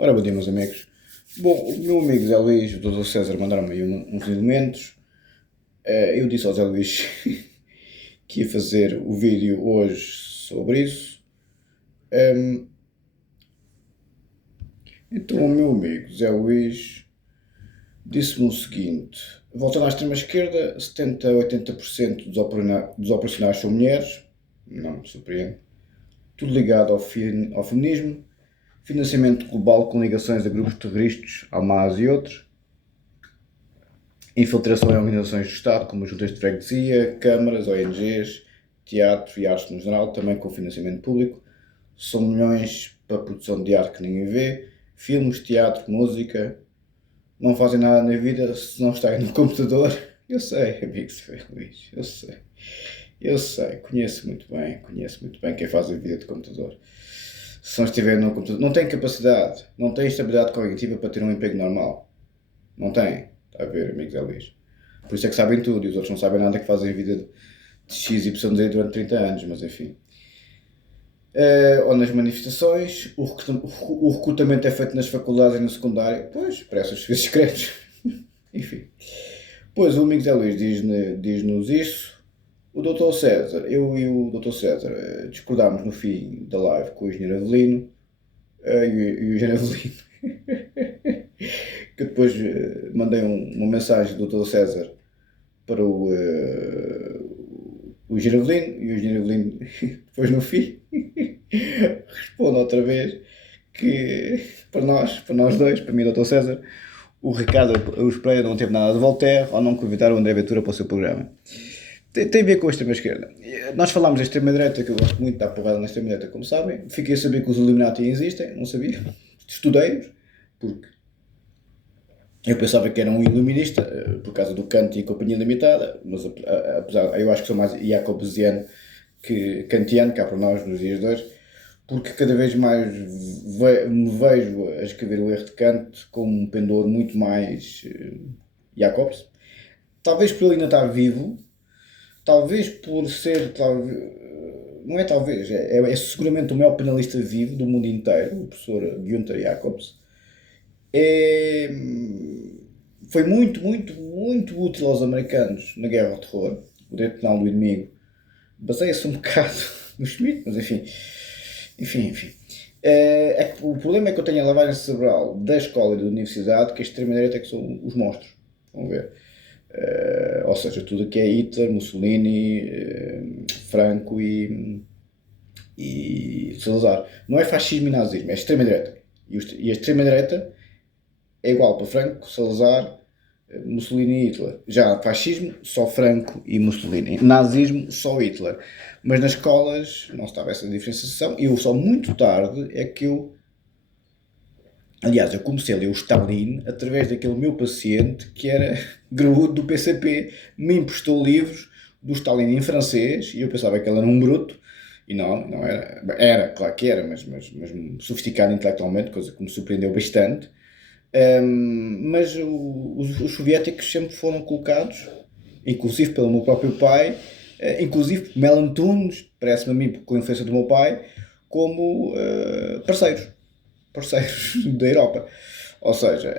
Ora, bom dia, meus amigos. Bom, o meu amigo Zé Luís, o Dr. César, mandaram-me aí uns elementos. Eu disse ao Zé Luís que ia fazer o vídeo hoje sobre isso. Ehm, então, o meu amigo Zé Luís disse-me o seguinte: voltando à extrema-esquerda, 70 a 80% dos operacionais são mulheres. Não me surpreende. Tudo ligado ao feminismo. Financiamento global com ligações a grupos terroristas, Hamas e outros. Infiltração em organizações do Estado, como juntas de freguesia, câmaras, ONGs, teatro e arte no geral, também com financiamento público. São milhões para a produção de arte que ninguém vê. Filmes, teatro, música. Não fazem nada na vida se não estarem no computador. Eu sei, amigo Luís, eu sei, conheço muito bem quem faz a vida de computador. Se não estiver no computador, não tem capacidade, não tem estabilidade cognitiva para ter um emprego normal. Não tem. Está a ver, amigos é Luís. Por isso é que sabem tudo e os outros não sabem nada, que fazem a vida de X e Y durante 30 anos, mas enfim. Ou nas manifestações, o recrutamento é feito nas faculdades e no secundário, pois, parece os serviços secretos. Enfim. Pois o amigo Zé Luís diz-nos isso. O Dr. César, eu e o Dr. César discordámos no fim da live com o Engenheiro Avelino e o Engenheiro Avelino que depois mandei uma mensagem do Dr. César para o Engenheiro Avelino e o Engenheiro Avelino depois no fim responde outra vez que para nós dois, para mim e o Dr. César, o Ricardo Pereira não teve nada de Voltaire ao não convidar o André Ventura para o seu programa. Tem a ver com a extrema-esquerda. Nós falámos da extrema-direita, que eu gosto muito de dar porrada na extrema-direita, como sabem. Fiquei a saber que os Illuminati existem, não sabia. Estudei-os, porque eu pensava que era um iluminista, por causa do Kant e Companhia Limitada, mas apesar, eu acho que sou mais jacobsiano que kantiano, cá para nós nos dias de hoje, porque cada vez mais me vejo a escrever o erro de Kant como um pendor muito mais Jacobs. Talvez por ele ainda estar vivo, talvez por ser, não é talvez, é seguramente o maior penalista vivo do mundo inteiro, o professor Günther Jacobs. Foi muito útil aos americanos na guerra ao terror. O direito penal do inimigo baseia-se um bocado no Schmitt, mas enfim. É que o problema é que eu tenho a lavagem cerebral da escola e da universidade, que a extrema-direita é que são os monstros. Vão ver. Ou seja, tudo que é Hitler, Mussolini, Franco e Salazar. Não é fascismo e nazismo, é extrema-direita. E a extrema-direita é igual para Franco, Salazar, Mussolini e Hitler. Já fascismo, só Franco e Mussolini. Nazismo, só Hitler. Mas nas escolas não estava essa diferenciação e eu só muito tarde é que eu... Aliás, eu comecei a ler o Stalin através daquele meu paciente que era graúdo do PCP, me emprestou livros do Stalin em francês e eu pensava que ele era um bruto e não era. Era, claro que era, mas sofisticado intelectualmente, coisa que me surpreendeu bastante. Mas os soviéticos sempre foram colocados, inclusive pelo meu próprio pai, inclusive Melan Tunes, parece-me a mim, com a influência do meu pai, como parceiros da Europa. Ou seja,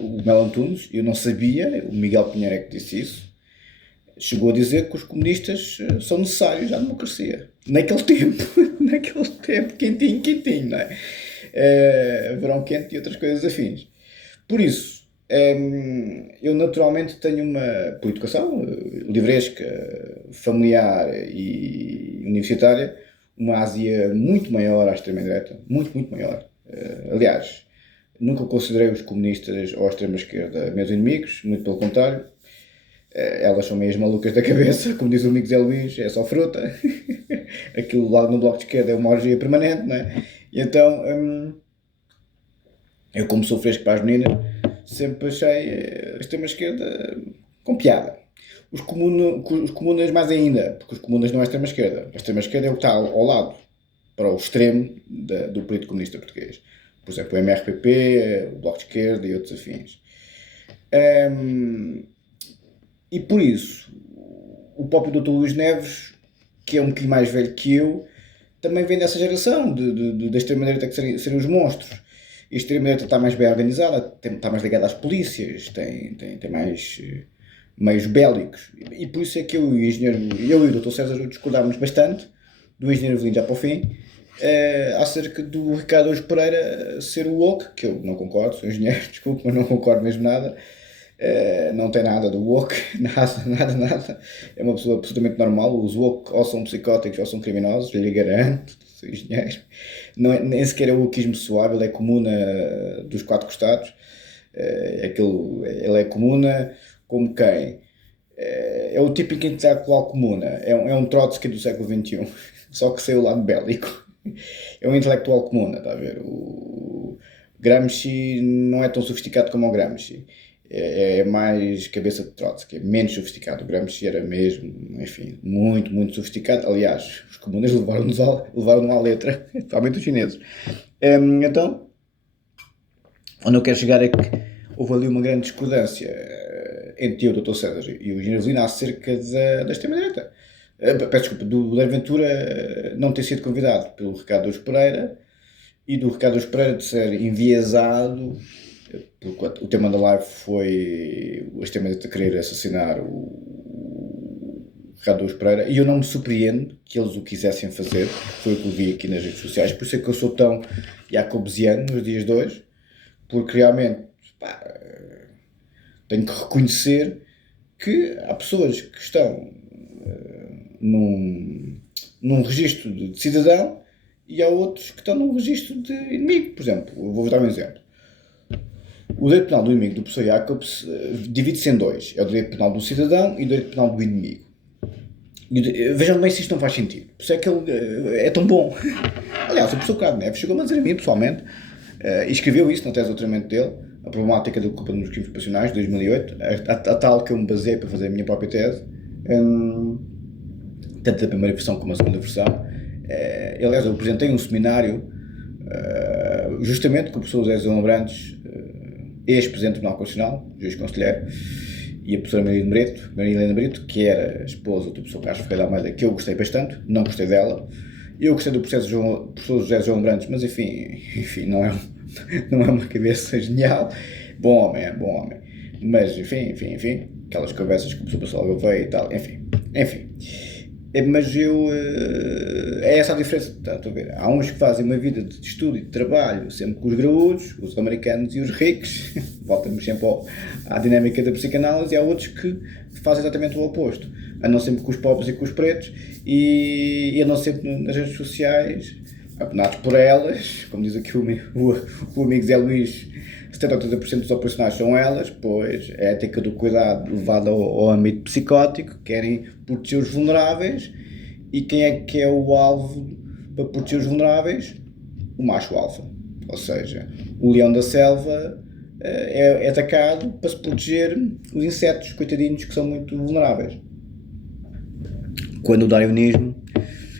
o Melan Tunes, eu não sabia, o Miguel Pinheiro é que disse isso, chegou a dizer que os comunistas são necessários à democracia. Naquele tempo, quentinho, não é? Verão quente e outras coisas afins. Por isso, eu naturalmente tenho por educação livresca, familiar e universitária, uma Ásia muito maior à extrema-direita, muito maior. Aliás, nunca considerei os comunistas ou a extrema-esquerda meus inimigos, muito pelo contrário. Elas são meias malucas da cabeça, como diz o amigo Zé Luís, é só fruta. Aquilo lá no bloco de esquerda é uma orgia permanente, não é? E então, eu como sou fresco para as meninas, sempre achei a extrema-esquerda com piada. Os comunas mais ainda, porque os comunas não é a extrema-esquerda. A extrema-esquerda é o que está ao lado, para o extremo do Partido Comunista Português. Por exemplo, o MRPP, o Bloco de Esquerda e outros afins. E por isso, o próprio Dr. Luís Neves, que é um bocadinho mais velho que eu, também vem dessa geração da extrema-direita que serem os monstros. E a extrema-direita está mais bem organizada, está mais ligada às polícias, tem mais meios bélicos. E por isso é que eu e o Dr. César discordámos bastante do engenheiro Evelino já para o fim, acerca do Ricardo Araújo Pereira ser o woke, que eu não concordo, sou engenheiro, desculpe, mas não concordo mesmo nada. Não tem nada do woke, nada. É uma pessoa absolutamente normal. Os woke ou são psicóticos ou são criminosos, eu lhe garanto, sou engenheiro. Não é, nem sequer é o wokeismo suave, ele é comuna dos quatro costados. Ele é comuna como quem? É o típico intelectual comuna, é um Trotsky do século XXI, só que saiu o lado bélico. É um intelectual comuna, está a ver? O Gramsci não é tão sofisticado como o Gramsci. É mais cabeça de Trotsky, é menos sofisticado. O Gramsci era mesmo, enfim, muito sofisticado. Aliás, os comunistas levaram-no à letra, principalmente os chineses. Então, onde eu quero chegar é que houve ali uma grande discordância entre o Dr. César e o engenheiro Evelino acerca da extrema-direita. Peço desculpa, do André Ventura não ter sido convidado pelo Ricardo Araújo Pereira e do Ricardo Araújo Pereira de ser enviesado, porque o tema da live foi a extrema-direita querer assassinar o Ricardo Araújo Pereira, e eu não me surpreendo que eles o quisessem fazer, foi o que eu vi aqui nas redes sociais, por isso é que eu sou tão jacobsiano nos dias de hoje, porque realmente tenho que reconhecer que há pessoas que estão num registro de cidadão e há outros que estão num registro de inimigo. Por exemplo, eu vou dar um exemplo. O direito penal do inimigo do professor Jacobs divide-se em dois. É o direito penal do cidadão e o direito penal do inimigo. Vejam bem se isto não faz sentido. Por isso é que ele é tão bom. Aliás, o professor Cado Neves chegou-me a dizer a mim, pessoalmente, e escreveu isso na tese de doutoramento dele, a problemática da culpa nos crimes passionais, de 2008, a tal que eu me baseei para fazer a minha própria tese, tanto a primeira versão como a segunda versão. Aliás, eu apresentei um seminário justamente com o professor José João Abrantes, ex-presidente do Tribunal Constitucional, juiz conselheiro, e a professora Maria Helena Brito, que era a esposa do professor Carlos Ferreira de Almeida, que eu gostei bastante, não gostei dela. Eu gostei do professor José João Brandes, mas enfim, não é uma cabeça genial. Bom homem. Mas enfim, aquelas conversas que o professor Pascal Gouveia e tal, enfim. Mas é essa a diferença, tá, a ver? Há uns que fazem uma vida de estudo e de trabalho sempre com os graúdos, os americanos e os ricos, voltamos sempre à dinâmica da psicanálise, e há outros que fazem exatamente o oposto, andam sempre com os pobres e com os pretos e andam sempre nas redes sociais, apenados por elas, como diz aqui o amigo Zé Luís, 70 ou 80% dos operacionais são elas, pois é a ética do cuidado levada ao âmbito psicótico, querem proteger os vulneráveis, e quem é que é o alvo para proteger os vulneráveis? O macho alfa, ou seja, o leão da selva é atacado para se proteger os insetos coitadinhos que são muito vulneráveis. Quando o darwinismo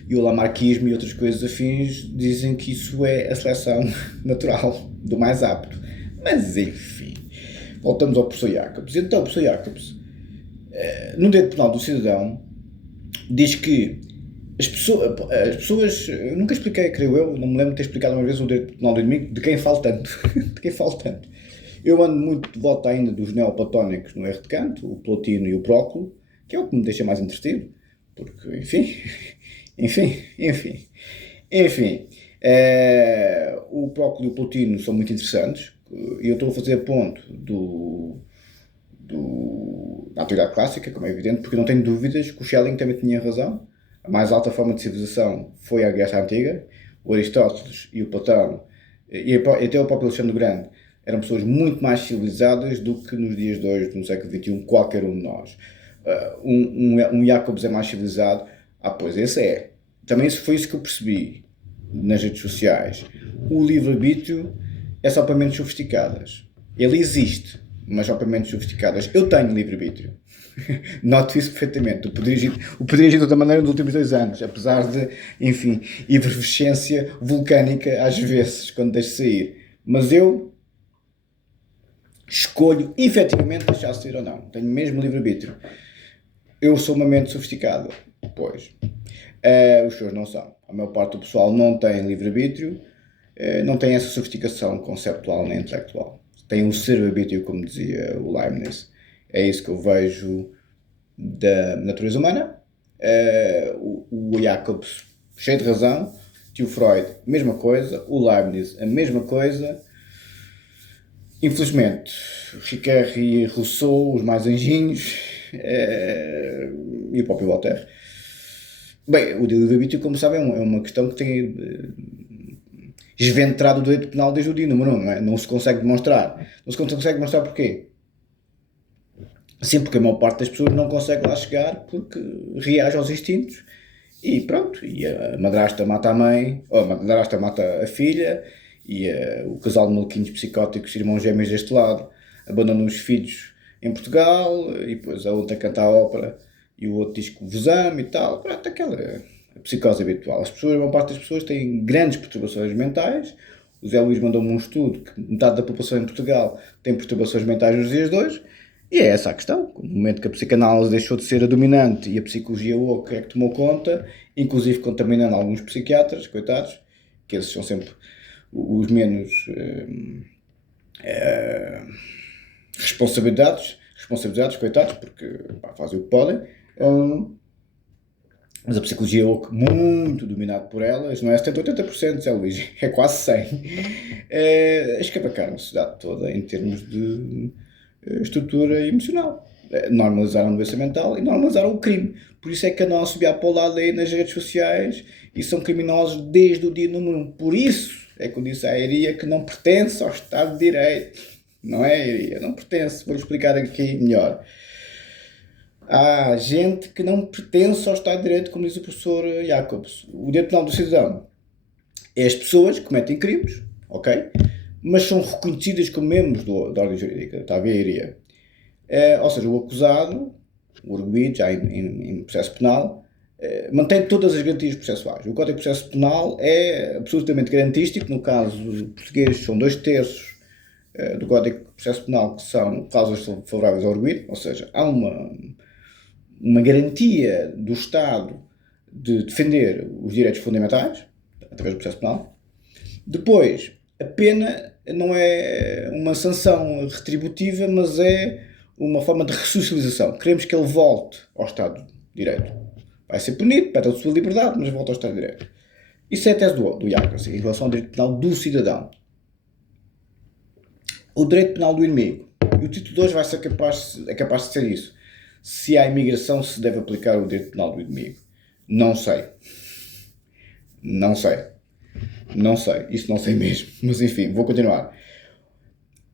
e o lamarquismo e outras coisas afins dizem que isso é a seleção natural do mais apto. Mas enfim, voltamos ao professor Jacobs. Então o professor Jacobs, no direito penal do cidadão, diz que as pessoas, eu nunca expliquei, creio eu, não me lembro de ter explicado uma vez o direito penal do inimigo, de quem falo tanto, Eu ando muito de volta ainda dos neoplatónicos no R de Canto, o Plotino e o Próculo, que é o que me deixa mais entretido, porque, enfim, o Próculo e o Plotino são muito interessantes, e eu estou a fazer ponto da atividade clássica, como é evidente, porque não tenho dúvidas que o Schelling também tinha razão. A mais alta forma de civilização foi a Grécia Antiga. O Aristóteles e o Platão, e até o próprio Alexandre o Grande, eram pessoas muito mais civilizadas do que nos dias de hoje, no século XXI, qualquer um de nós. Um Jacobs é mais civilizado. Pois esse é. Também foi isso que eu percebi nas redes sociais. O livre-arbítrio é só para mentes sofisticadas. Ele existe, mas só para mentes sofisticadas. Eu tenho livre-arbítrio. Noto isso perfeitamente. O poder agir de outra maneira nos últimos 2 anos, apesar de, enfim, efervescência vulcânica às vezes, quando deixo sair. Mas eu escolho efetivamente deixar sair ou não. Tenho mesmo livre-arbítrio. Eu sou uma mente sofisticada. Pois. Os senhores não são. A maior parte do pessoal não tem livre-arbítrio, não tem essa sofisticação conceptual nem intelectual. Tem um servo-arbítrio, como dizia o Leibniz. É isso que eu vejo da natureza humana. O Jacobs, cheio de razão. Tio Freud, mesma coisa. O Leibniz, a mesma coisa. Infelizmente, Ricoeur e Rousseau, os mais anjinhos, e o próprio Voltaire. Bem, o livre-arbítrio, como sabem, é uma questão que tem esventrado o direito penal desde o dia número 1, não é? Não se consegue demonstrar. Não se consegue demonstrar porquê? Sim, porque a maior parte das pessoas não consegue lá chegar porque reage aos instintos e pronto, e a madrasta mata a mãe, ou a madrasta mata a filha, e o casal de maluquinhos psicóticos, irmãos gêmeos deste lado, abandonam os filhos em Portugal, e depois a outra canta a ópera e o outro diz que vos ama e tal, pronto, aquela psicose habitual. As pessoas, a maior parte das pessoas têm grandes perturbações mentais. O Zé Luís mandou-me um estudo que metade da população em Portugal tem perturbações mentais nos dias de hoje, e é essa a questão. No momento que a psicanálise deixou de ser a dominante e a psicologia woke é que tomou conta, inclusive contaminando alguns psiquiatras, coitados, que esses são sempre os menos responsabilizados, coitados, porque fazem o que podem. Mas a psicologia woke, muito dominada por elas, não é 70% ou 80%, Zé Luís, é quase 100%. Escapacaram a sociedade toda em termos de estrutura emocional. Normalizaram a doença mental e normalizaram o crime. Por isso é que andam a subir para o lado aí nas redes sociais e são criminosos desde o dia número 1. Por isso é que eu disse à Iria que não pertence ao Estado de Direito. Não é, Iria? Não pertence. Vou-lhe explicar aqui melhor. Há gente que não pertence ao Estado de Direito, como diz o professor Jacobs. O direito penal do cidadão é as pessoas que cometem crimes, ok? Mas são reconhecidas como membros da ordem jurídica, está a ver, Iria? Ou seja, o acusado, o arguido, já em processo penal, mantém todas as garantias processuais. O Código de Processo Penal é absolutamente garantístico. No caso português, são 2/3 do Código de Processo Penal que são cláusulas favoráveis ao arguido, ou seja, há uma garantia do Estado de defender os direitos fundamentais, através do processo penal. Depois, a pena não é uma sanção retributiva, mas é uma forma de ressocialização. Queremos que ele volte ao Estado de Direito. Vai ser punido, perde a sua liberdade, mas volta ao Estado de Direito. Isso é a tese do Jacobs em relação ao direito penal do cidadão. O direito penal do inimigo. E o título 2 vai ser capaz de ser isso. Se há imigração, se deve aplicar o direito penal do inimigo. Não sei. Isso não sei mesmo. Mas enfim, vou continuar.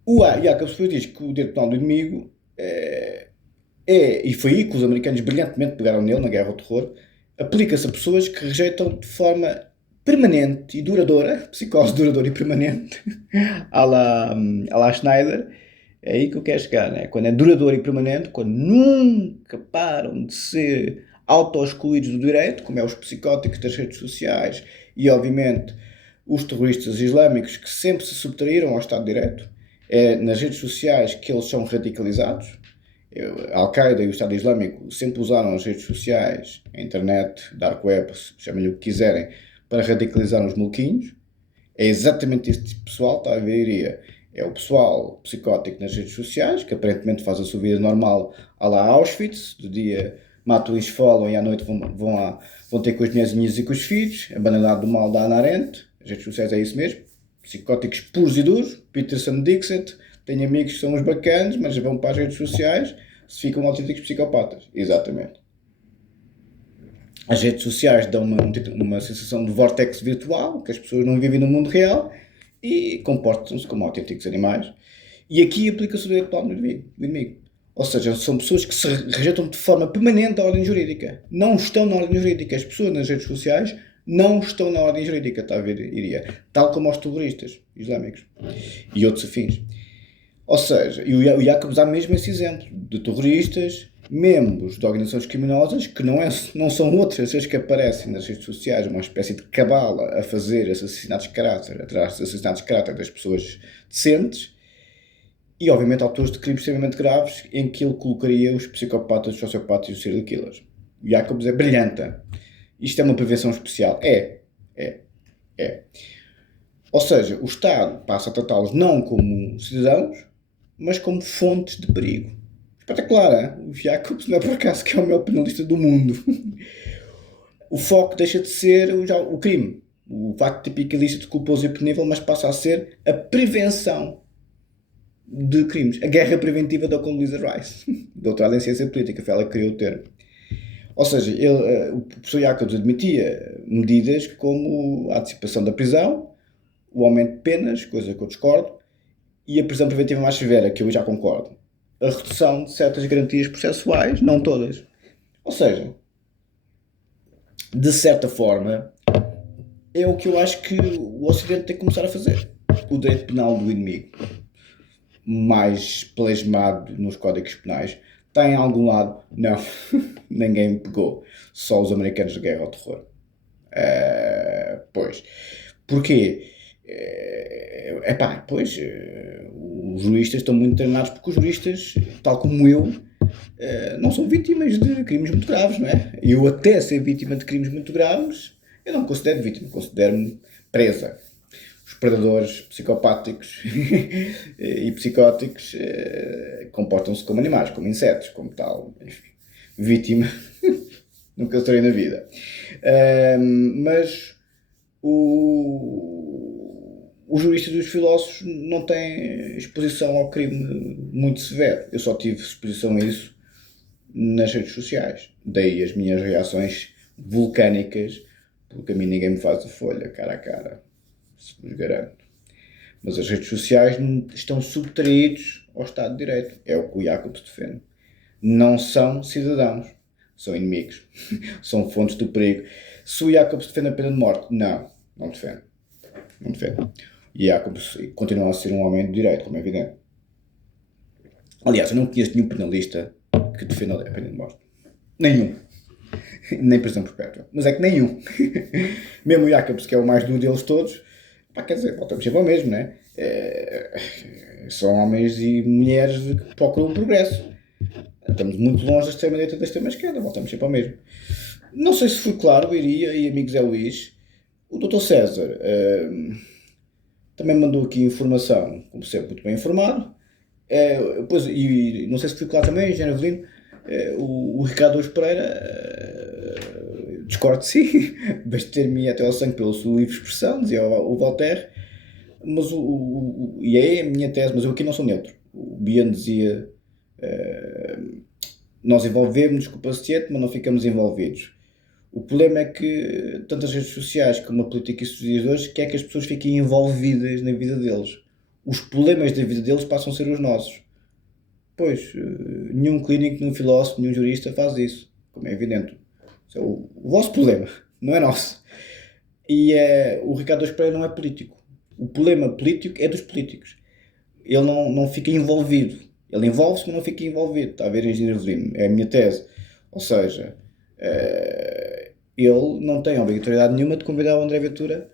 O Jacobs depois diz que o direito penal do inimigo e foi aí que os americanos brilhantemente pegaram nele, na Guerra ao Terror, aplica-se a pessoas que rejeitam de forma permanente e duradoura, psicose duradoura e permanente, à la Schneider. É aí que eu quero chegar, né? Quando é duradouro e permanente, quando nunca param de ser auto-excluídos do direito, como é os psicóticos das redes sociais e, obviamente, os terroristas islâmicos que sempre se subtraíram ao Estado de Direito. É nas redes sociais que eles são radicalizados. A Al-Qaeda e o Estado Islâmico sempre usaram as redes sociais, a internet, dark web, chamem-lhe o que quiserem, para radicalizar os maluquinhos. É exatamente este tipo de pessoal, está a ver? É o pessoal psicótico nas redes sociais, que aparentemente faz a sua vida normal à la Auschwitz, de dia matam e esfolam e à noite vão ter com as mulherzinhas e com os filhos, abandonado do mal da Hannah Arendt. As redes sociais é isso mesmo. Psicóticos puros e duros, Peterson Dixit, tenho amigos que são uns bacanas, mas vão para as redes sociais, se ficam autênticos psicopatas. Exatamente. As redes sociais dão uma sensação de vórtex virtual, que as pessoas não vivem no mundo real e comportam-se como autênticos animais. E aqui aplica-se o direito penal do inimigo. Ou seja, são pessoas que se rejeitam de forma permanente da ordem jurídica. Não estão na ordem jurídica. As pessoas nas redes sociais não estão na ordem jurídica, está a ver, Iria? Tal como os terroristas islâmicos e outros afins. Ou seja, e o Jacobs dá mesmo esse exemplo de terroristas, membros de organizações criminosas, que não são outras as que aparecem nas redes sociais, uma espécie de cabala a fazer assassinatos de caráter, atrás de assassinatos de caráter das pessoas decentes, e obviamente autores de crimes extremamente graves, em que ele colocaria os psicopatas, os sociopatas e os serial killers. O Jacobs é brilhante. Isto é uma prevenção especial? É. É, é. Ou seja, o Estado passa a tratá-los não como cidadãos, mas como fontes de perigo. Espetacular, hein? O Jacobs não é por acaso que é o melhor penalista do mundo. O foco deixa de ser o crime, o facto típico ilícito, culposo e punível, mas passa a ser a prevenção de crimes. A guerra preventiva da Condoleezza Rice, doutorada em ciência política, foi ela que criou o termo. Ou seja, o professor Jacobs admitia medidas como a antecipação da prisão, o aumento de penas, coisa que eu discordo, e a prisão preventiva mais severa, que eu já concordo. A redução de certas garantias processuais, não todas. Ou seja, de certa forma, é o que eu acho que o Ocidente tem que começar a fazer. O direito penal do inimigo, mais plasmado nos códigos penais, está em algum lado? Não. Ninguém pegou. Só os americanos de guerra ao terror. Pois. Porquê? Os juristas estão muito treinados porque os juristas, tal como eu, não são vítimas de crimes muito graves, não é? Eu até ser vítima de crimes muito graves, eu não me considero vítima, considero-me presa. Os predadores psicopáticos e psicóticos comportam-se como animais, como insetos, como tal. Enfim, vítima nunca serei na vida. Mas os juristas e os filósofos não têm exposição ao crime muito severo. Eu só tive exposição a isso nas redes sociais. Daí as minhas reações vulcânicas, porque a mim ninguém me faz a folha, cara a cara, se vos garanto. Mas as redes sociais estão subtraídos ao Estado de Direito. É o que o Jacobs defende. Não são cidadãos, são inimigos. São fontes de perigo. Se o Jacobs defende a pena de morte, não defende. Não defende. E Jacobs continua a ser um homem de direito, como é evidente. Aliás, eu não conheço nenhum penalista que defenda a pena de morte. Nenhum. Nem prisão perpétua. Mas é que nenhum. Mesmo o Jacobs, que é o mais duro deles todos, quer dizer, voltamos sempre ao mesmo, né? São homens e mulheres que procuram o progresso. Estamos muito longe da extrema-direita e da extrema-esquerda, voltamos sempre ao mesmo. Não sei se fui claro, iria, e amigos é Luís. O Dr. César também mandou aqui informação, como sempre, muito bem informado. Pois, e não sei se fui claro também, Engenheiro Avelino, o Ricardo Ouro Pereira, discordo de si, baster-me até ao sangue pela sua livre expressão, dizia o Voltaire, mas e é a minha tese, mas eu aqui não sou neutro. O Bian dizia, nós envolvemos-nos com o paciente, mas não ficamos envolvidos. O problema é que tanto as redes sociais como a política e os dias de hoje quer que as pessoas fiquem envolvidas na vida deles. Os problemas da vida deles passam a ser os nossos. Pois, nenhum clínico, nenhum filósofo, nenhum jurista faz isso, como é evidente. Isso é o vosso problema, não é nosso. E o Ricardo Ouro Pereira não é político. O problema político é dos políticos. Ele não fica envolvido. Ele envolve-se, mas não fica envolvido. Está a ver, Engenheiro Avelino? É a minha tese. Ou seja, ele não tem obrigatoriedade nenhuma de convidar o André Ventura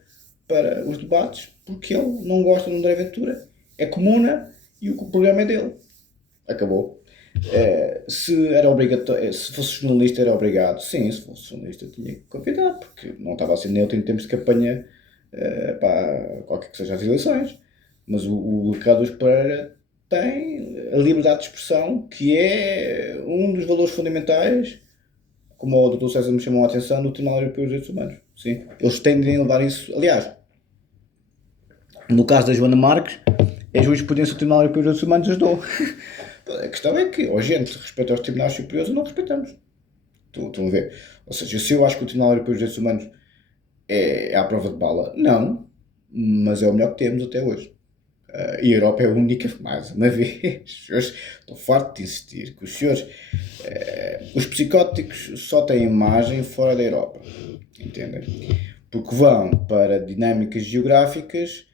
para os debates, porque ele não gosta do André Ventura. É comuna e o programa é dele. Acabou. Se era obrigatório, se fosse jornalista era obrigado. Sim, se fosse jornalista tinha que convidar, porque não estava a ser neutro em termos de campanha para qualquer que seja as eleições. Mas o Ricardo Pereira tem a liberdade de expressão, que é um dos valores fundamentais, como o Dr. César me chamou a atenção, no Tribunal Europeu dos Direitos Humanos. Sim, eles tendem a levar isso. Aliás, no caso da Joana Marques, a jurisprudência do Tribunal Europeu dos Direitos Humanos ajudou. A questão é que, a gente respeita aos tribunais superiores ou não respeitamos. Estão a ver? Ou seja, se eu acho que o Tribunal Europeu dos Direitos Humanos é à prova de bala, não, mas é o melhor que temos até hoje. E a Europa é a única, mais uma vez, estou farto de insistir, que os senhores, os psicóticos só têm imagem fora da Europa, entendem? Porque vão para dinâmicas geográficas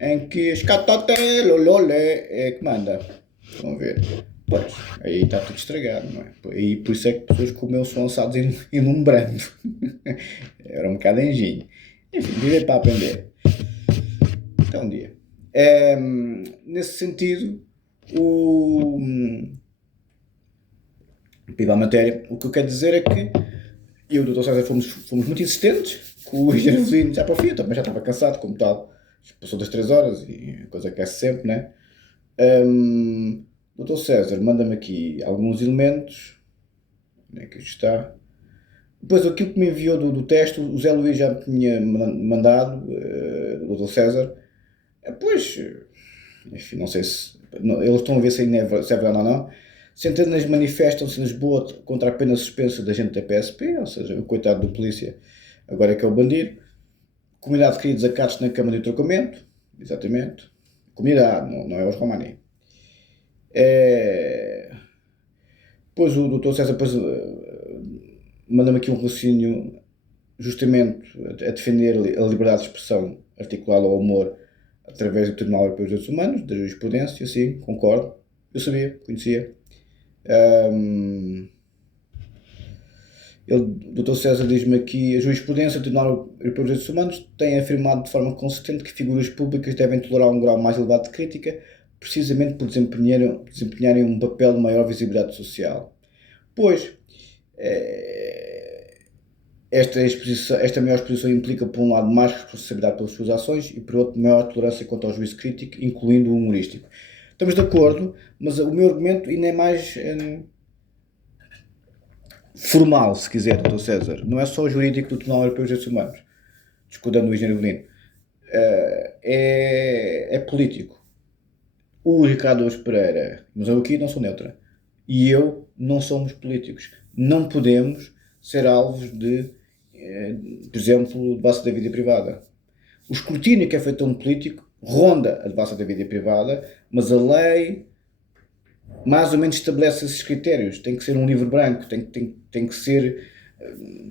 em que escatote, lolole, é que manda. Estão a ver? Pois, aí está tudo estragado, não é? E por isso é que pessoas como eu são lançados ilumbrando. Era um bocado engenho. Enfim, viver para aprender. Então, um dia. Nesse sentido, para ir à matéria, o que eu quero dizer é que eu e o Dr. César fomos muito insistentes o engenheiro já para o fim, também já estava cansado, como tal. Passou das 3 horas e a coisa aquece sempre, né? Doutor César, manda-me aqui alguns elementos. Onde é que isto está? Depois, aquilo que me enviou do teste, o Zé Luís já me tinha mandado, o Dr. César. Pois, enfim, não sei se. Eles estão a ver se ainda é verdade ou não. Centenas manifestam-se em Lisboa contra a pena suspensa da agente da PSP, ou seja, o coitado do polícia, agora é que é o bandido. Comunidade cria desacatos na Câmara de Trocamento, exatamente. Comunidade, não é os Romani. Depois o Dr. César manda-me aqui um raciocínio justamente a defender a liberdade de expressão articulada ao humor através do Tribunal Europeu dos Direitos Humanos, da jurisprudência, sim, concordo. Eu sabia, conhecia. O Dr. César diz-me aqui: a jurisprudência do Tribunal Europeu dos Direitos Humanos tem afirmado de forma consistente que figuras públicas devem tolerar um grau mais elevado de crítica, precisamente por desempenharem um papel de maior visibilidade social. Pois, esta maior exposição implica, por um lado, mais responsabilidade pelas suas ações e, por outro, maior tolerância quanto ao juízo crítico, incluindo o humorístico. Estamos de acordo, mas o meu argumento ainda é mais formal, se quiser, Dr. César. Não é só o jurídico do Tribunal Europeu dos Direitos Humanos, discordando do engenheiro Belino. É político. O Ricardo Araújo Pereira, mas eu aqui não sou neutra, e eu não somos políticos. Não podemos ser alvos de, por exemplo, devassa da vida privada. O escrutínio que é feito a um político ronda a devassa da vida privada, mas a lei mais ou menos estabelece esses critérios. Tem que ser um livro branco, tem que ser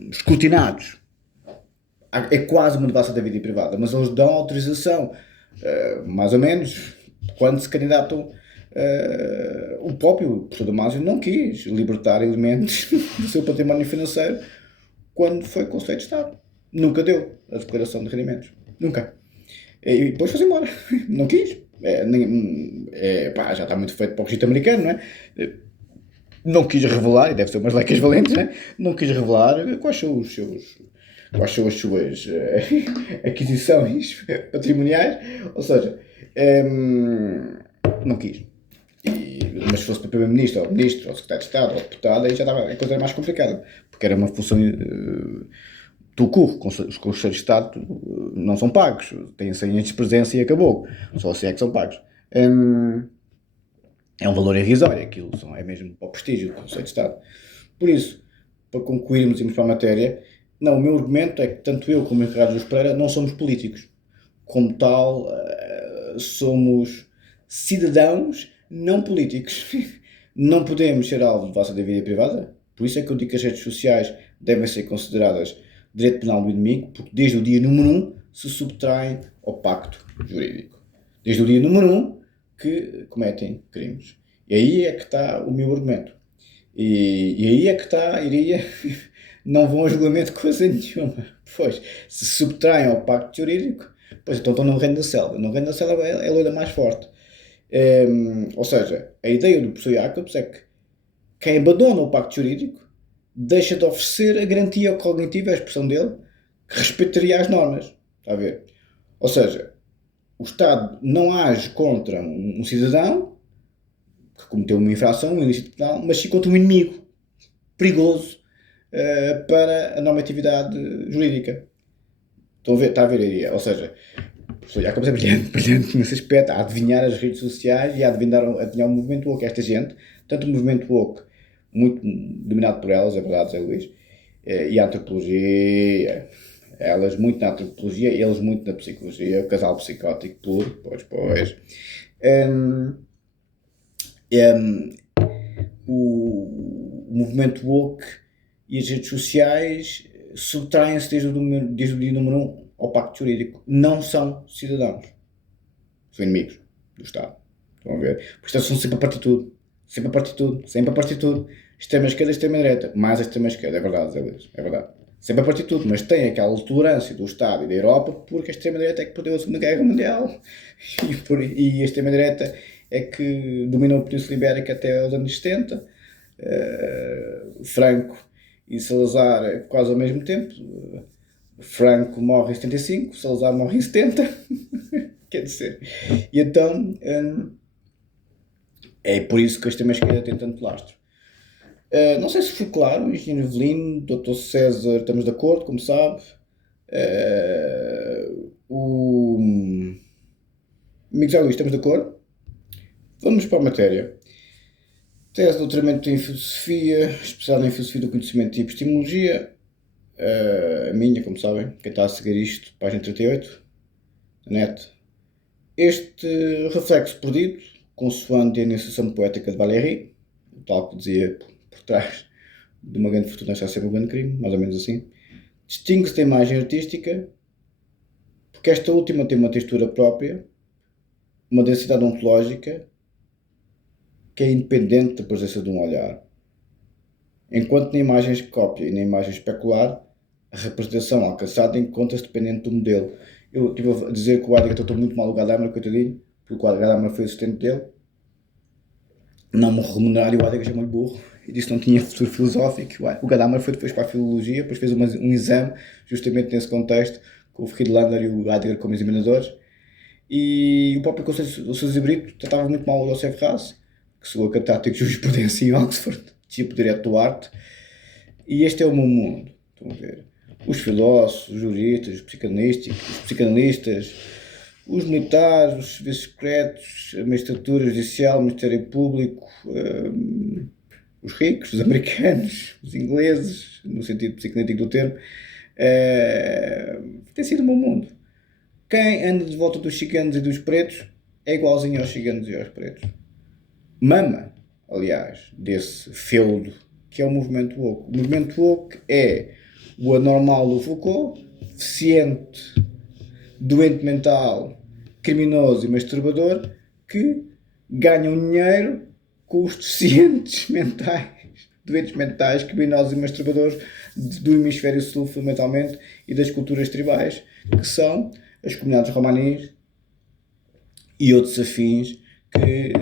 escrutinados. É quase uma devassa da vida privada, mas eles dão autorização, mais ou menos, quando se candidatam. O próprio professor Damásio não quis libertar elementos do seu património financeiro quando foi Conselho de Estado. Nunca deu a declaração de rendimentos. Nunca. E depois foi-se embora. Não quis. Já está muito feito para o registro americano, não é? Não quis revelar, e deve ser umas lecas valentes, não é? Não quis revelar quais são as suas aquisições patrimoniais. Ou seja, não quis. Mas se fosse para o Primeiro-Ministro, ou Ministro, ou Secretário de Estado, ou Deputado, aí já estava, a coisa era mais complicada. Porque era uma função do curro. Os Conselhos de Estado não são pagos. Têm 100 anos de presença e acabou. Só assim é que são pagos. É um valor irrisório. Aquilo é mesmo para o prestígio do Conselho de Estado. Por isso, para concluirmos e irmos para a matéria, não, o meu argumento é que tanto eu como o Ricardo Araújo Pereira não somos políticos. Como tal, somos cidadãos não políticos. Não podemos ser alvo de devassa da vida privada. Por isso é que eu digo que as redes sociais devem ser consideradas direito penal do inimigo, porque desde o dia número 1 se subtraem ao pacto jurídico. Desde o dia número 1 que cometem crimes. E aí é que está o meu argumento. E aí é que está, não vão a julgamento coisa nenhuma. Pois, se subtraem ao pacto jurídico, pois então estão no reino da selva. No reino da selva é a loira mais forte. Ou seja, a ideia do professor Jacobs é que quem abandona o pacto jurídico deixa de oferecer a garantia cognitiva, a expressão dele, que respeitaria as normas. Está a ver? Ou seja, o Estado não age contra um cidadão que cometeu uma infração, um ilícito penal, mas sim contra um inimigo perigoso para a normatividade jurídica. Estão a ver? Está a ver aí? Ou seja, o professor Jacobs é brilhante nesse aspecto, a adivinhar as redes sociais e a adivinhar o movimento woke. Esta gente, tanto o movimento woke, muito dominado por elas, é verdade, Zé Luís, e a antropologia, elas muito na antropologia, eles muito na psicologia, o casal psicótico puro, pois. O movimento woke e as redes sociais subtraem-se desde o dia número 1 ao pacto jurídico. Não são cidadãos. São inimigos do Estado. Estão a ver? Portanto, são sempre a partir de tudo. Sempre a partir de tudo. Extrema esquerda, extrema direita. Mais a extrema esquerda, é verdade, Zé Luís. É verdade. Sempre a partir de tudo. Mas tem aquela tolerância do Estado e da Europa porque a extrema direita é que perdeu a Segunda Guerra Mundial. E a extrema direita é que dominou a Península Ibérica até os anos 70. Franco e Salazar quase ao mesmo tempo. Franco morre em 75, Salazar morre em 70, quer dizer. E então é por isso que a extrema-esquerda tem tanto lastro. Não sei se fui claro, o Engenheiro Evelino, Dr. César, estamos de acordo, como sabe. O Miguel Luís, estamos de acordo. Vamos para a matéria. Tese de doutoramento em Filosofia, especializada em Filosofia do Conhecimento e Epistemologia. A minha, como sabem, quem está a seguir isto, página 38, net. Este reflexo perdido, consoante a enunciação poética de Valéry, o tal que dizia por trás de uma grande fortuna está sempre um grande crime, mais ou menos assim, distingue-se da imagem artística porque esta última tem uma textura própria, uma densidade ontológica que é independente da presença de um olhar. Enquanto na imagem cópia e na imagem especular, a representação alcançada encontra-se dependente do modelo. Eu estive a dizer que o Heidegger tratou muito mal o Gadamer, coitadinho, porque o Gadamer foi assistente dele, não me remuneraram e o Heidegger chamou-lhe burro e disse que não tinha futuro filosófico. O Gadamer foi depois para a filologia, depois fez um exame justamente nesse contexto, com o Friedlander e o Heidegger como examinadores, e o próprio Conselho do Sousa Brito tratava muito mal o Joseph Haas, que chegou a catártico de jurisprudência em Oxford, tipo direto do arte, e este é o meu mundo, estão a ver? Os filósofos, os juristas, os psicanalistas, os militares, os serviços secretos, a magistratura judicial, o Ministério Público, os ricos, os americanos, os ingleses, no sentido psicanalítico do termo, tem sido o meu mundo. Quem anda de volta dos ciganos e dos pretos é igualzinho aos ciganos e aos pretos. Mama, aliás, desse feudo que é o movimento woke. O movimento woke é o anormal do Foucault, deficiente, doente mental, criminoso e masturbador, que ganham dinheiro com os deficientes mentais, doentes mentais, criminosos e masturbadores do hemisfério sul, fundamentalmente, e das culturas tribais, que são as comunidades romanis e outros afins que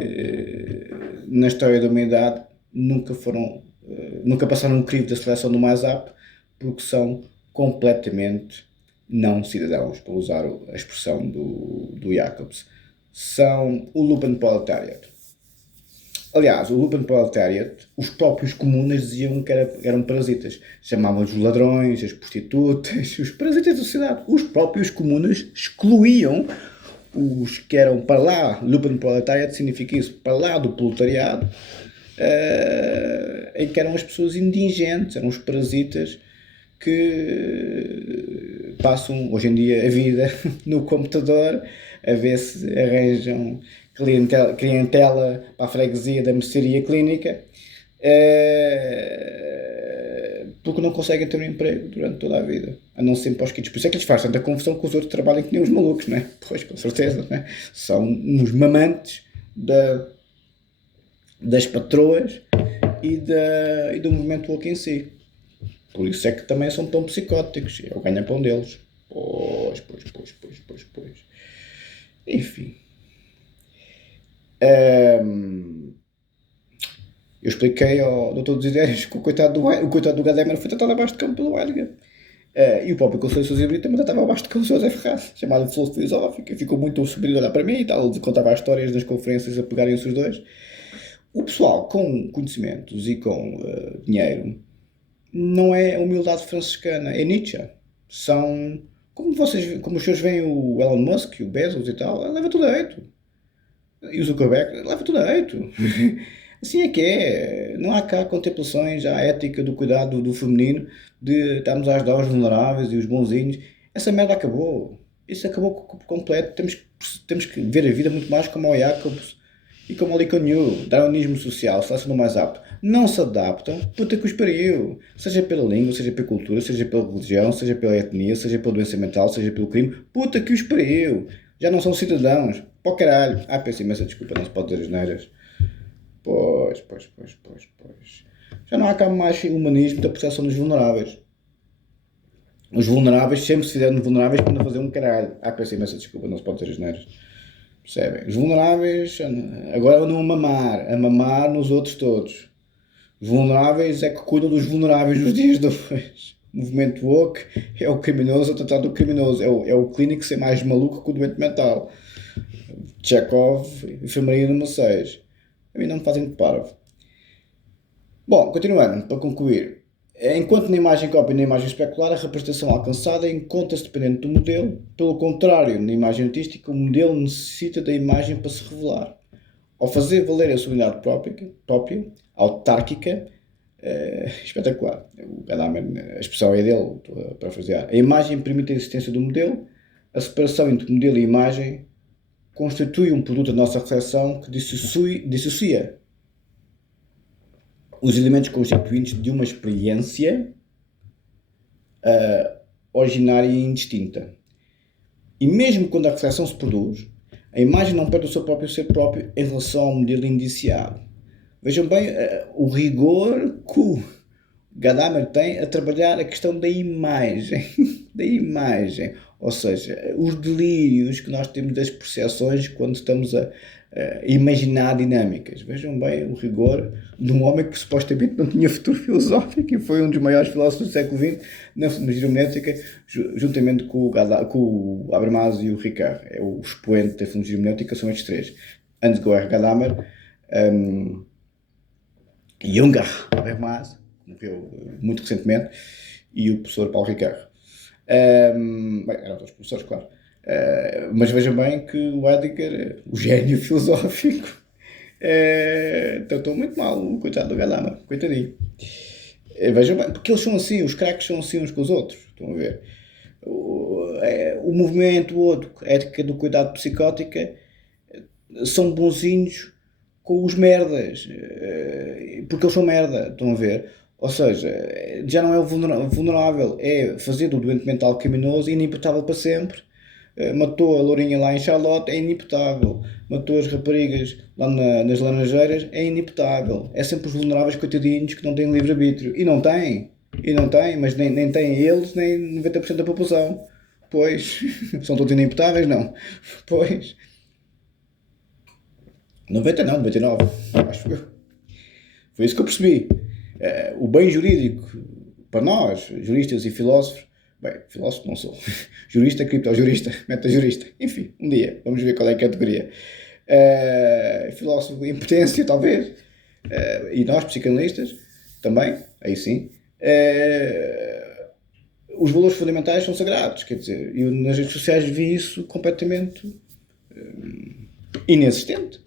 na história da humanidade nunca passaram um crivo da seleção do WhatsApp, porque são completamente não cidadãos, para usar a expressão do Jacobs. São o Lumpenproletariat. Aliás, o Lumpenproletariat, os próprios comunas diziam que eram parasitas. Chamavam-os ladrões, as prostitutas, os parasitas da sociedade. Os próprios comunas excluíam os que eram para lá. Lumpenproletariat significa isso, para lá do proletariado, em que eram as pessoas indigentes, eram os parasitas que passam hoje em dia a vida no computador a ver se arranjam clientela para a freguesia da mercearia clínica, porque não conseguem ter um emprego durante toda a vida, a não ser para os kits. Por isso é que eles fazem tanta confusão que os outros trabalham que nem os malucos, não é? Pois, com certeza, não é? São uns mamantes das patroas e do movimento woke em si. Por isso é que também são tão psicóticos. É o ganha-pão deles. Pois. Enfim. Eu expliquei ao Dr. Desidérios que o coitado do Gadamer foi tratado abaixo de campo pelo Heidegger. E o próprio Conselho de Sousa Brito também estava abaixo de campo do José Ferraz, chamado de filósofo filosófico, e ficou muito subido a olhar para mim e tal. Ele contava as histórias das conferências a pegarem-se os dois. O pessoal com conhecimentos e com dinheiro não é a humildade franciscana, é Nietzsche. São, como os senhores veem o Elon Musk, o Bezos e tal, leva tudo a eito. E o Zuckerberg leva tudo a eito. Assim é que é. Não há cá contemplações, há a ética do cuidado do feminino, de estarmos a ajudar os vulneráveis e os bonzinhos. Essa merda acabou. Isso acabou por completo. Temos que ver a vida muito mais como o Jacobs e como o Lee Kuan Yew. Darwinismo social, seleção do mais apto. Não se adaptam, puta que os pariu. Seja pela língua, seja pela cultura, seja pela religião, seja pela etnia, seja pela doença mental, seja pelo crime. Puta que os pariu. Já não são cidadãos. Pô caralho. Peço imensa desculpa, não se pode dizer as neiras. Pois. Já não há cá mais humanismo da proteção dos vulneráveis. Os vulneráveis sempre se fizeram vulneráveis para não fazer um caralho. Peço imensa desculpa, não se pode dizer as neiras. Percebem? Os vulneráveis agora andam a mamar nos outros todos. Os vulneráveis é que cuidam dos vulneráveis nos dias de hoje. movimento woke é o criminoso a tratar do criminoso, é o clínico ser mais maluco que o doente mental. Chekhov, enfermaria número 6. A mim não me fazem de parvo. Bom, continuando, para concluir. Enquanto na imagem cópia e na imagem especular, a representação alcançada encontra-se dependente do modelo. Pelo contrário, na imagem artística, o modelo necessita da imagem para se revelar. Ao fazer valer a sua unidade própria autárquica, espetacular. O Gadamer, a expressão é dele, estou a parafrasear. A imagem permite a existência do modelo, a separação entre modelo e imagem constitui um produto da nossa reflexão que dissocia os elementos constituintes de uma experiência originária e indistinta. E mesmo quando a reflexão se produz, a imagem não perde o seu próprio ser próprio em relação ao modelo indiciado. Vejam bem o rigor que o Gadamer tem a trabalhar a questão da imagem. Da imagem. Ou seja, os delírios que nós temos das percepções quando estamos a imaginar dinâmicas. Vejam bem o rigor de um homem que supostamente não tinha futuro filosófico e foi um dos maiores filósofos do século XX na hermenêutica, juntamente com o Habermas e o Ricard. É o expoente da filosofia hermenêutica, são estes três. Ansgar Gadamer, Junger Habermas, que morreu muito recentemente, e o professor Paulo Ricard. Bem, eram todos professores, claro. Mas vejam bem que o Heidegger, o gênio filosófico, tratou muito mal o coitado do Gadamer, coitadinho. Vejam bem, porque eles são assim, os craques são assim uns com os outros, estão a ver. O movimento, o outro, a ética do cuidado psicótica, são bonzinhos com os merdas, porque eles são merda, estão a ver. Ou seja, já não é o vulnerável, é fazer do doente mental criminoso inimputável para sempre. Matou a lourinha lá em Charlotte, é inimputável. Matou as raparigas lá nas Laranjeiras, é inimputável. É sempre os vulneráveis coitadinhos que não têm livre-arbítrio. E não têm, mas nem têm eles, nem 90% da população. Pois, são todos inimputáveis, não? Pois. 90 não, 99, acho eu. Foi isso que eu percebi. O bem jurídico, para nós, juristas e filósofos, bem, filósofo não sou, jurista, criptojurista, metajurista, enfim, um dia, vamos ver qual é a categoria. Filósofo, impotência, talvez, e nós, psicanalistas, também, aí sim. Os valores fundamentais são sagrados, quer dizer, eu nas redes sociais vi isso completamente inexistente.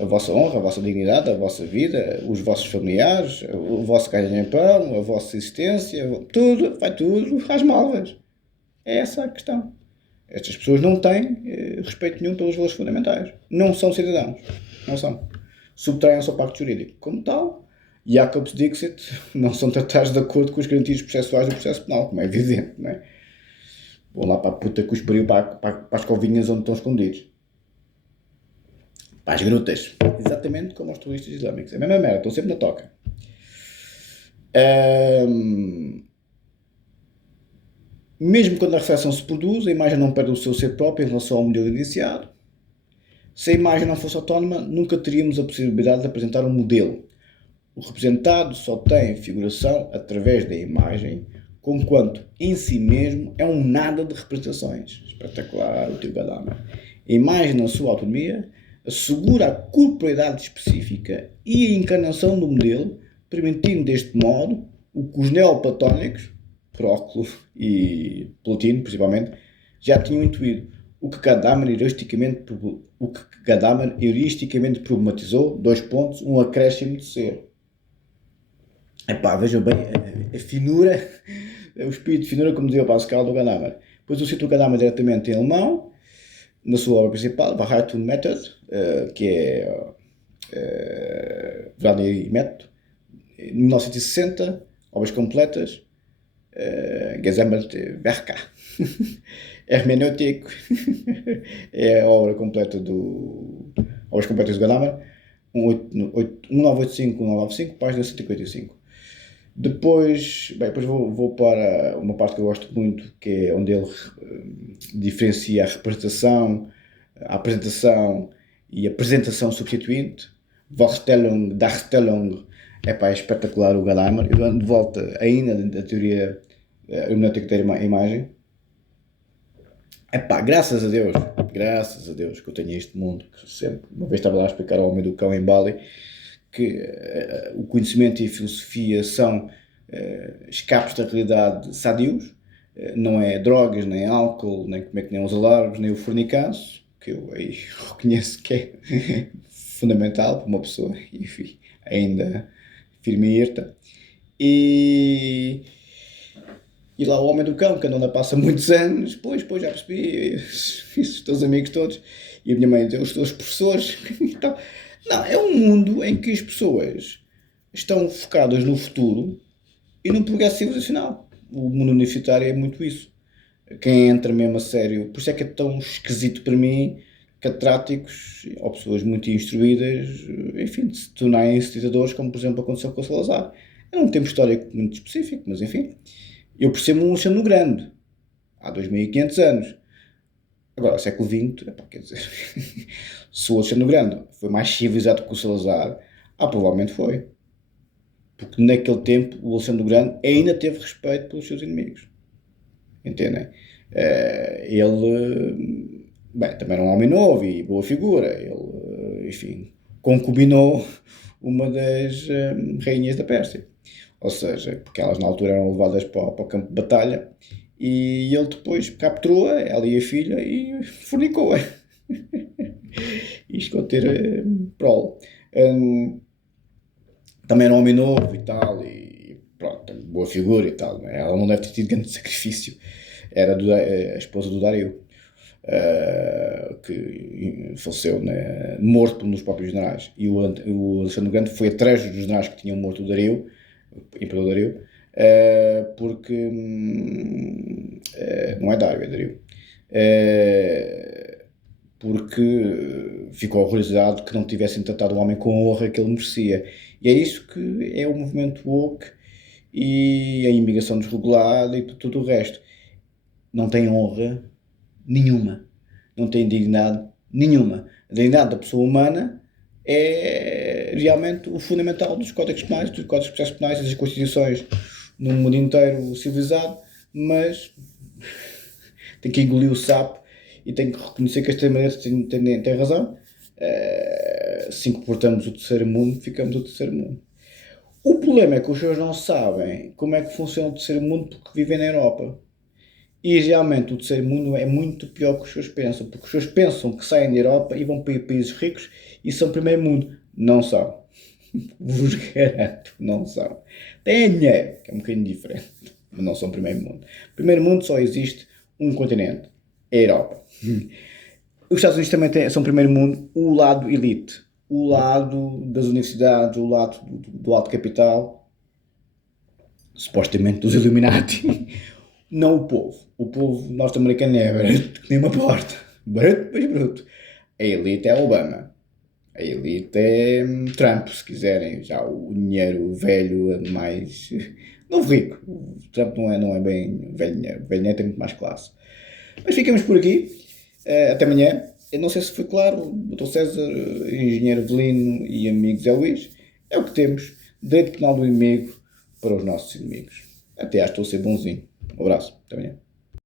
A vossa honra, a vossa dignidade, a vossa vida, os vossos familiares, o vosso ganha-pão, a vossa existência, tudo, vai tudo às malvas. É essa a questão. Estas pessoas não têm respeito nenhum pelos valores fundamentais. Não são cidadãos. Não são. Subtraem-se ao pacto jurídico. Como tal, Jacobs Dixit, não são tratados de acordo com as garantias processuais do processo penal, como é evidente, não é? Vão lá para a puta que os pariu para as covinhas onde estão escondidos. Para as grutas. Exatamente como os terroristas islâmicos. É a mesma merda, estão sempre na toca. Mesmo quando a reflexão se produz, a imagem não perde o seu ser próprio em relação ao modelo iniciado. Se a imagem não fosse autónoma, nunca teríamos a possibilidade de apresentar um modelo. O representado só tem figuração através da imagem, conquanto em si mesmo é um nada de representações. Espetacular, o tio Gadamer. A imagem, na sua autonomia, assegura a corporeidade específica e a encarnação do modelo, permitindo deste modo o que os neoplatónicos, Próclo e Plotino principalmente, já tinham intuído, o que Gadamer heuristicamente problematizou, um acréscimo de ser. Epá, vejam bem, a finura, o espírito de finura, como dizia o Pascal do Gadamer. Depois eu cito o Gadamer diretamente em alemão, na sua obra principal, Wahrheit und Method, que é Verdade e Método, 1960, obras completas, Gesammelte Werke, Hermeneutik, é a obra completa obras completas do Gadamer, 1985, 1995, página 155. Depois vou para uma parte que eu gosto muito, que é onde ele diferencia a representação, a apresentação e a apresentação substituinte, Vorstellung, Darstellung, Epá, é espetacular o Gadamer. Eu ando de volta ainda da teoria hermenêutica da imagem. Epá, graças a Deus que eu tenho este mundo, que sempre, uma vez estava lá a explicar ao homem do cão em Bali, que o conhecimento e a filosofia são escapes da realidade sadios, não é drogas, nem álcool, nem comer que nem os alarmes, nem o fornicaço, que eu aí reconheço que é fundamental para uma pessoa, enfim, ainda firme e irta. E, e lá o homem do cão, que andou na passa muitos anos, pois já percebi, os teus amigos todos, e a minha mãe dizia, os teus professores, então, não, é um mundo em que as pessoas estão focadas no futuro e no progresso civilizacional. O mundo universitário é muito isso. Quem entra mesmo a sério, por isso é que é tão esquisito para mim, catedráticos ou pessoas muito instruídas, enfim, de se tornarem ditadores, como por exemplo aconteceu com o Salazar. É um tempo histórico muito específico, mas enfim. Eu percebo um Alexandre o Grande, há 2500 anos. Agora, o século XX, epá, quer dizer, se o Alexandre o Grande foi mais civilizado que o Salazar, provavelmente foi. Porque naquele tempo o Alexandre o Grande ainda teve respeito pelos seus inimigos. Entendem? Ele, bem, também era um homem novo e boa figura. Ele, enfim, concubinou uma das rainhas da Pérsia. Ou seja, porque elas na altura eram levadas para o campo de batalha e ele depois capturou-a, ela e a filha, e fornicou-a. Isto com ter prole. Também era um homem novo e tal, e pronto, boa figura e tal. Ela não deve ter tido grande sacrifício. Era a esposa do Dario, que faleceu, né, morto por um dos próprios generais. E o Alexandre Grande foi atrás dos generais que tinham morto o Dario, o imperador Dario, porque não é Dário, é Dario. Porque ficou horrorizado que não tivessem tratado o homem com a honra que ele merecia. E é isso que é o movimento woke e a imigração desregulada e tudo o resto. Não tem honra nenhuma, não tem dignidade nenhuma. A dignidade da pessoa humana é realmente o fundamental dos códigos penais, dos códigos processuais penais e das constituições no mundo inteiro civilizado, mas tem que engolir o sapo e tem que reconhecer que a extrema-direita tem razão. Se comportamos o terceiro mundo, ficamos o terceiro mundo. O problema é que os senhores não sabem como é que funciona o terceiro mundo porque vivem na Europa. E realmente o terceiro mundo é muito pior que os senhores pensam, porque os senhores pensam que saem da Europa e vão para países ricos e são primeiro mundo. Não são. Vos garanto, não são. Têm dinheiro, que é um bocadinho diferente, mas não são primeiro mundo. Primeiro mundo só existe um continente, é a Europa. Os Estados Unidos também são primeiro mundo, o lado elite, o lado das universidades, o lado do alto capital, supostamente dos Illuminati, não o povo. O povo norte-americano é barato que nem uma porta, barato mas bruto. A elite é Obama, a elite é Trump, se quiserem, já o dinheiro velho mais... Novo rico, o Trump não é bem velho dinheiro tem muito mais classe. Mas ficamos por aqui. Até amanhã. Eu não sei se foi claro, o Dr. César, engenheiro Avelino e amigo Zé Luís, é o que temos. Direito penal do inimigo para os nossos inimigos. Até acho que estou a ser bonzinho. Um abraço. Até amanhã.